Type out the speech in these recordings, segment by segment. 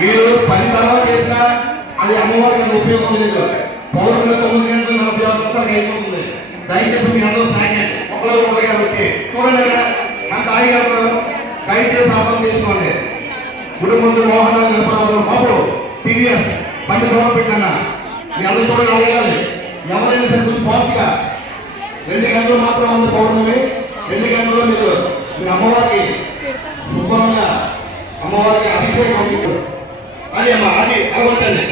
మీరు 10 తర్వాత చేసినా అది అమ్మవారికి ఉపయోగం లేదు. పౌర్ణమి 9:46 నిమిషాలకు అయిపోతుంది. దయచేసి మీ అందరూ సాయంత్రం ఒకరు వచ్చి చూడండి అంత ఆగిగారు దయచేసి అర్థం చేసుకోండి. కుటుంబంలో మోహన్ బాబు టీవీఎస్ బండి దూరం పెట్టాను. మీ అందరూ చూడండి అడగాలి. ఎవరైనా సరే కొంచెం పాస్ట్గా 2 గంటలు మాత్రం ఉంది పౌర్ణమి. 2 గంటల్లో మీరు మీ అమ్మవారికి శుభ్రంగా అమ్మవారికి అభిషేకం అది అమ్మ అది అవ్వటండి.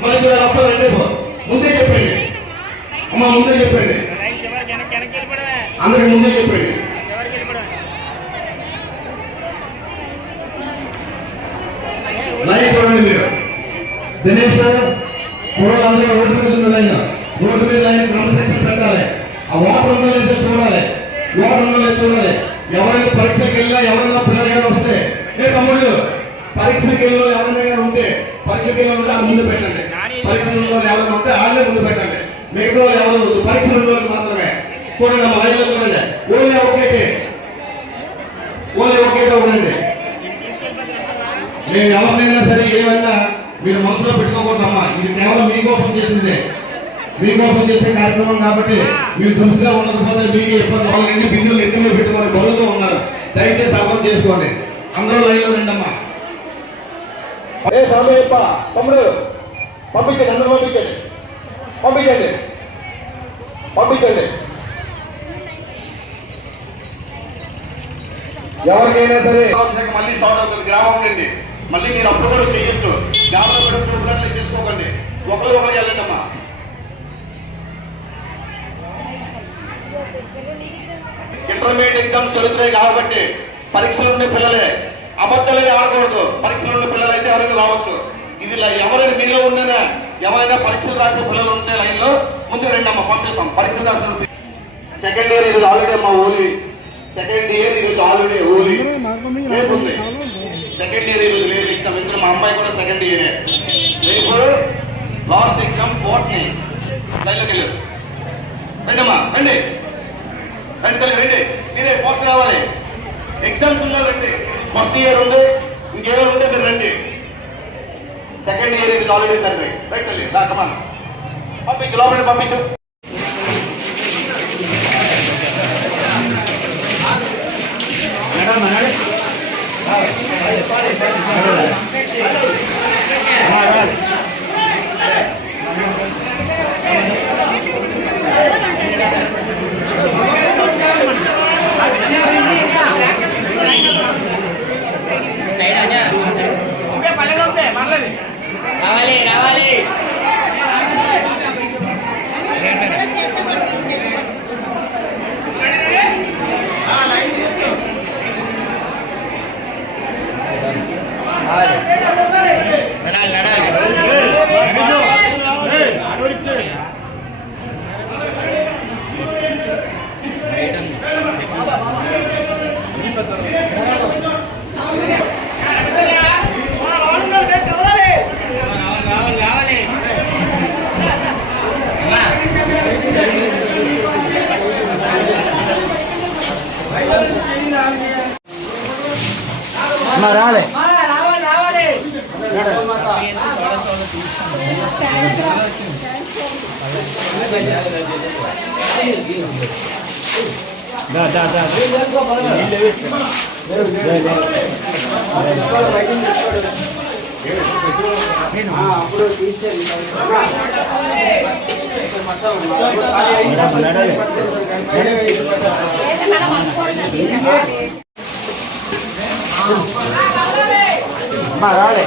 మళ్ళీ అసలు ముందే చెప్పండి అమ్మ, ముందే చెప్పండి, అందరికి ముందే చెప్పండి. లైవ్ చూడండి మీరు. దినేష్ కూడా అందరూ రోడ్డు మీద ఉన్నది. ఆయన రోడ్డు మీద ఆయన క్రమశిక్షణ పెట్టాలి. ఆ వాటర్ ఉందో లేదో చూడాలి, వాటర్ ఉందో లేదో చూడాలి. ఎవరైనా పరీక్షకి వెళ్ళినా ఎవరైనా పిల్లలు వస్తే ఏ తమ్ముడు పరీక్షకి వెళ్ళిన ఎవరైనా ఉంటే పరీక్షకి వెళ్ళి ఉంటే ముందు పెట్టండి. పరీక్షలు ఎవరైనా ఉంటే వాళ్ళే ముందు పెట్టండి. మిగతా ఎవరు పరీక్షలు ఉన్న మాత్రమే చూడండి. మా లైవ్లో చూడండి. ఓన్లీ ఒకటే ఉందండి. నేను ఎవరినైనా సరే ఏమన్నా మీరు మనసులో పెట్టుకోకూడదమ్మా. ఇది కేవలం మీకోసం చేసిందే, మీకోసం చేసే కార్యక్రమం కాబట్టి మీరు దురుసుగా ఉండకపోతే మీకు ఇబ్బంది. వాళ్ళని బిందులు ఎత్తి మీద పెట్టుకొని బరువుతో ఉన్నారు. దయచేసి అర్థం చేసుకోండి. అందరూ లైన్లో రండమ్మా. తమ్ముడు పంపించండి, అందరూ పంపించండి, పంపించండి, పంపించండి. ఎవరికైనా సరే మళ్ళీ స్టార్ట్ అవుతుంది గ్రామం నుండి. మళ్ళీ మీరు అప్పుడు కూడా చేయొచ్చు. గ్రామంలో కూడా ప్రోగ్రాంలు చేసుకోకండి. ఒకరు వెళ్ళండి అమ్మా. ఇంటర్మీడియట్ ఎగ్జామ్స్ జరుగుతున్నాయి కాబట్టి పరీక్షలు ఉండే పిల్లలే అబద్ధాలే ఆడకూడదు. పరీక్షలు ఉండే పిల్లలు అయితే ఎవరైనా రావచ్చు. ఇది ఎవరైనా మీలో ఉండేనా ఎవరైనా పరీక్షలు రాసే పిల్లలు ఉంటే లైన్లో ముందు రండి అమ్మ, పంపిస్తాం. పరీక్షలు రాసిన సెకండ్ ఇయర్ ఇది ఆల్రెడీ అమ్మ ఓలీ. సెకండ్ ఇయర్ ఈరోజు ఆల్రెడీ ఓలీ రేపు ఉంది. సెకండ్ ఇయర్ ఈరోజు లేదు ఎగ్జామ్. ఇందులో మా అమ్మాయి కూడా సెకండ్ ఇయరే. రేపు లాస్ట్ ఎగ్జామ్ 4th లైన్లోకి వెళ్ళారు. రండమ్మా, రండి రండి రండి. మీరే 4th రావాలి. ఎగ్జామ్స్ ఉన్నారు రండి. ఫస్ట్ ఇయర్ ఉంది, ఇంకేమో ఉంటే మీరు రండి. సెకండ్ ఇయర్ ఇది ఆల్రెడీ తండ్రి రైట్ తల్లి రాకమా పంపించు, లోపలికి పంపించు. రావాలి రావాలి. రాలే అప్పుడు తీసుకెళ్ళి రాలే